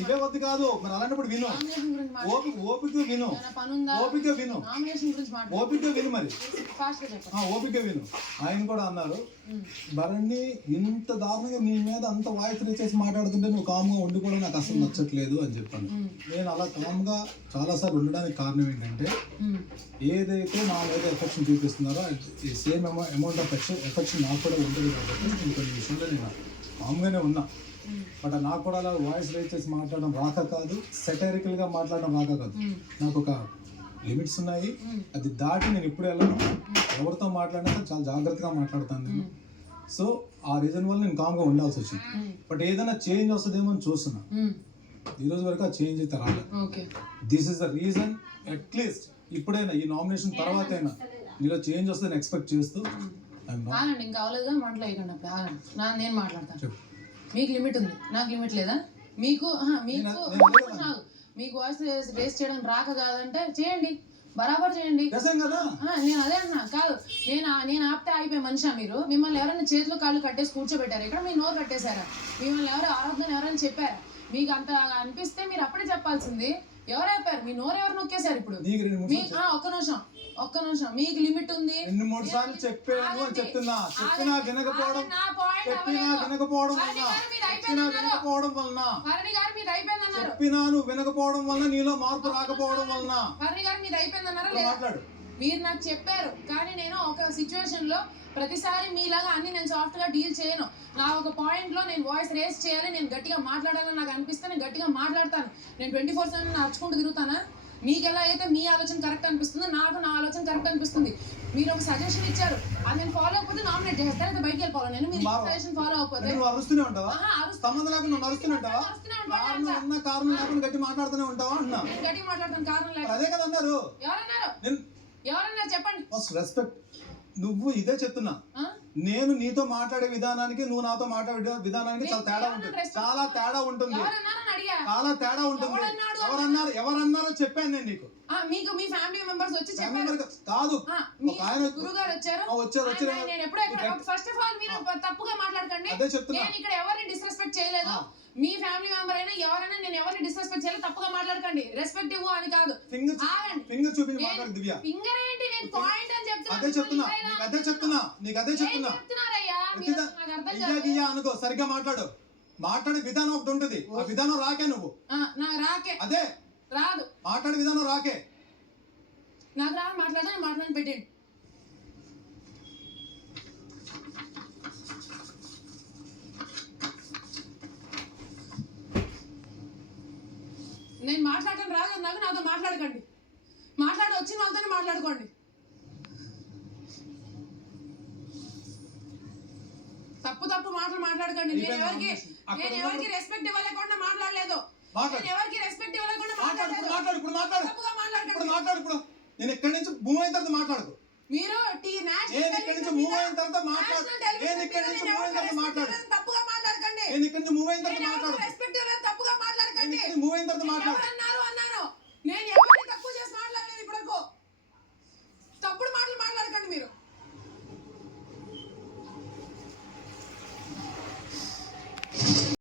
ఇవే వద్దు కాదు మరి అలాంటప్పుడు విను, ఓపిక విను, ఓపిక విను, ఓపిక విను, మరి ఓపిక విను. ఆయన కూడా అన్నారు, భరణి ఇంత దారుణంగా నీ మీద అంత వాయిస్ చేసి మాట్లాడుతుంటే నువ్వు కామ్గా ఉండి కూడా నాకు అసలు నచ్చట్లేదు అని చెప్పాను. నేను అలా కామ్గా చాలాసార్లు ఉండడానికి కారణం ఏంటంటే ఏదైతే నా మీద ఎఫెక్షన్ చూపిస్తున్నారో సేమ్ అమౌంట్ ఆఫ్ ఎఫెక్షన్ నాకు కూడా ఉంటుంది కాబట్టి నేను కొన్ని విషయంలో నేను కామ్గానే ఉన్నా. బట్ నాకు కూడా అలా వాయిస్ రేజ్ చేసి మాట్లాడడం రాక కాదు, సెటరికల్గా మాట్లాడడం రాక కాదు. నాకు ఒక లిమిట్స్ ఉన్నాయి, అది దాటి నేను ఇప్పుడు వెళ్ళను. ఎవరితో మాట్లాడినా చాలా జాగ్రత్తగా మాట్లాడతాను నేను. సో ఆ రీజన్ వల్ల నేను కామ్గా ఉండాల్సి వచ్చింది. బట్ ఏదైనా చేంజ్ వస్తుందేమో అని చూస్తున్నా. ఈ రోజు వరకు ఆ చేంజ్ అయితే రాలేదు. This is the reason. At least ఇప్పుడైనా ఈ నామినేషన్ తర్వాత అయినా మీలో చేంజ్ వస్తుందని ఎక్స్పెక్ట్ చేస్తూ ఇంకా అవలేదుగా మాట్లాడకండి. అప్పుడు నేను మాట్లాడతాను. మీకు లిమిట్ ఉంది, నాకు లిమిట్ లేదా? మీకు వాయిస్ రేస్ చేయడం రాక కాదంటే చేయండి, బరాబర్ చేయండి. నేను అదే అన్నా కాదు, నేను ఆపితే అయిపోయే మనిషా మీరు? మిమ్మల్ని ఎవరైనా చేతిలో కాళ్ళు కట్టేసి కూర్చోబెట్టారు, ఇక్కడ మీ నోరు కట్టేశారా? మిమ్మల్ని ఎవరు ఆరోగ్యం ఎవరైనా చెప్పారా? మీకు అంత అనిపిస్తే మీరు అప్పుడే చెప్పాల్సింది. ఎవరు చెప్పారు? మీ నోరు ఎవరు నొక్కేశారు? ఇప్పుడు ఒక్క నిమిషం మీకు లిమిట్ ఉంది. 2-3 సార్లు చెప్పాను అని చెప్తున్నా. చెప్పినా వినకపోవడం వలన చెప్పినా నువ్వు వినకపోవడం వలన నీలో మార్పు రాకపోవడం వలన మాట్లాడు. మీరు నాకు చెప్పారు, కానీ నేను ఒక సిచ్యువేషన్ లో ప్రతిసారి మీలాగా అన్ని నేను సాఫ్ట్ గా డీల్ చేయను. నా ఒక పాయింట్ లో నేను వాయిస్ రేస్ చేయాలి, నేను గట్టిగా మాట్లాడాలని నాకు అనిపిస్తే నేను గట్టిగా మాట్లాడతాను. నేను 24/7 నడుచుకుంటూ తిరుగుతానా? మీకు ఎలా అయితే మీ ఆలోచన కరెక్ట్ అనిపిస్తుందో నాకు నా ఆలోచన కరెక్ట్ అనిపిస్తుంది. మీరు ఒక సజెషన్ ఇచ్చారు, అది నేను ఫాలో అవ్వకపోతే నామినేట్ చేస్తారు, అయితే బయటికి వెళ్ళిపోవాలి. నేను మీరు సజెషన్ ఫాలో అవ్వకపోతే అరుస్తూనే ఉంటావా? సంబంధం లేకుండా అరుస్తూనే ఉంటావా? కారణం లేకుండా గట్టి మాట్లాడుతూనే ఉంటావా? నేను గట్టిగా మాట్లాడతాను కారణం లేకుండా. అదే కదా అన్నారు. ఎవరన్నారు చెప్పండి. First respect. నువ్వు ఇదే చెప్తున్నా, నేను నీతో మాట్లాడే విధానానికి నువ్వు నాతో మాట్లాడే విధానానికి చాలా తేడా ఉంటుంది. చాలా తేడా ఉంటుంది. ఎవరన్నారో చెప్పాను నేను నీకు. మీకు మీ ఫ్యామిలీ మెంబర్స్ వచ్చి చెప్పారు కాదు, గురుగారు వచ్చారు. ఫస్ట్ ఆఫ్ ఆల్ మీరు తప్పుగా మాట్లాడకండి. నేను ఇక్కడ ఎవరిని డిస్రెస్పెక్ట్ చేయలేదు. మీ ఫ్యామిలీ మెంబర్ అయినా ఎవరైనా నేను ఎవరిని డిస్రెస్పెక్ట్ చేయలేదు. తప్పుగా మాట్లాడకండి. రెస్పెక్ట్ ఇవ్వు అని కాదు. ఫింగర్ చూపించి మాట్లాడు దివ్య. ఫింగర్ ఏంటి? నేను పాయింట్ అని చెప్తున్నా. నీకు అదే చెప్తున్నా. అనుకో, సరిగ్గా మాట్లాడే విధానం ఒకటి ఉంటుంది. ఆ విధానం రాకే నువ్వు. రాకే అదే రాదు. మాట్లాడే విధానం రాకే. నాకు రాదు మాట్లాడని పెట్టండి. నేను మాట్లాడటం రాదు నాకు, నాతో మాట్లాడకండి. వచ్చిన వాళ్ళతోనే మాట్లాడుకోండి. తప్పు మాటలు మాట్లాడకండి. నేను ఎవరికి రెస్పెక్ట్ ఇవ్వలేకుండా మాట్లాడలేదు. ఎవరికి రెస్పెక్ట్ ఇవ్వలేకుండా మాట్లాడు. నేను ఎక్కడి నుంచి మూవ్ అయిన తర్వాత మాట్లాడదు. మీరు మూవ్ అయిన తర్వాత మాట్లాడు.